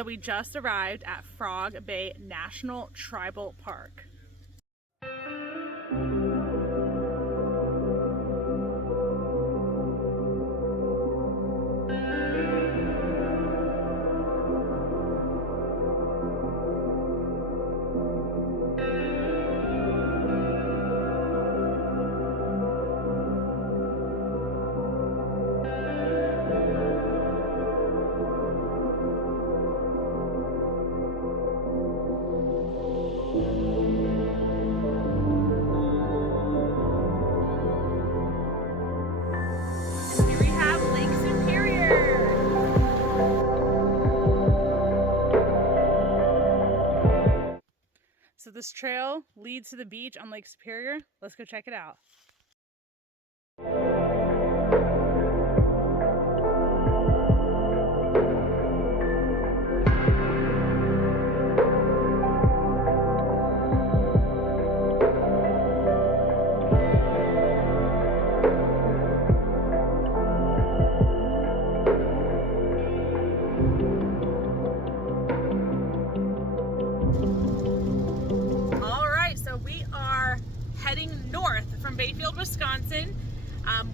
So we just arrived at Frog Bay National Tribal Park. So this trail leads to the beach on Lake Superior. Let's go check it out. Heading north from Bayfield, Wisconsin.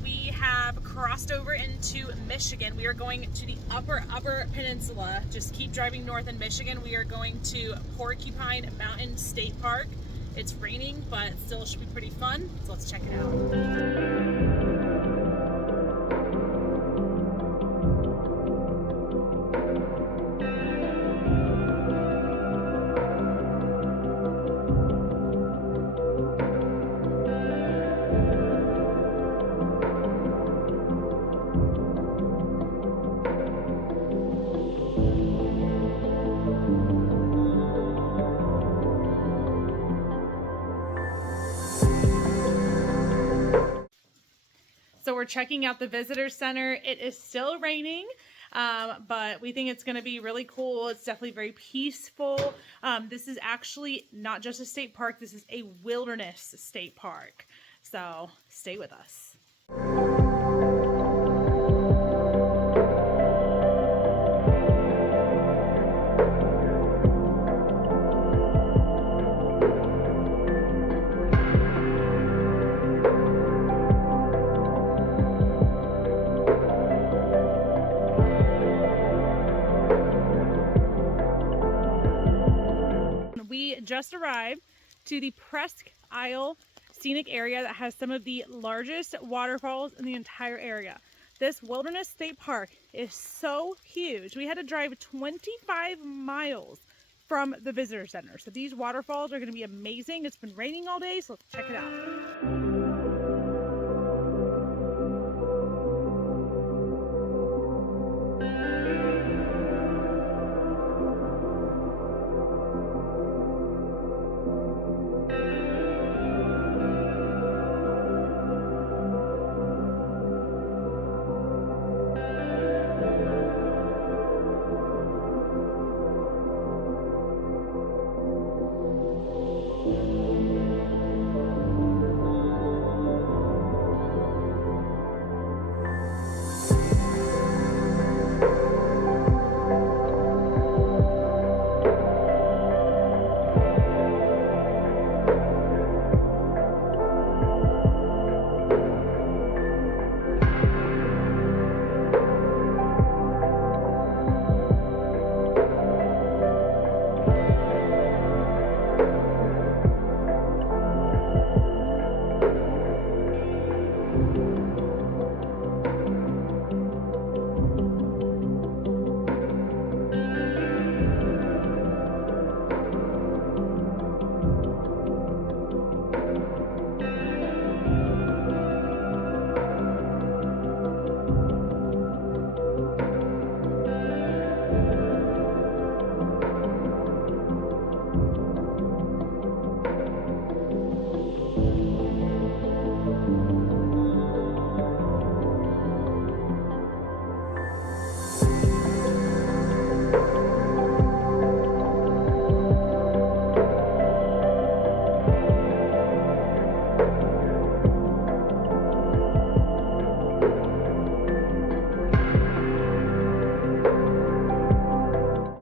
We have crossed over into Michigan. We are going to the upper peninsula. Just keep driving north in Michigan. We are going to Porcupine Mountain State Park. It's raining, but still should be pretty fun. So let's check it out. So we're checking out the visitor center. It is still raining, but we think it's going to be really cool. It's definitely very peaceful. This is actually not just a state park. This is a wilderness state park. So stay with us. We just arrived to the Presque Isle scenic area that has some of the largest waterfalls in the entire area. This wilderness state park is so huge. We had to drive 25 miles from the visitor center. So these waterfalls are going to be amazing. It's been raining all day, so let's check it out.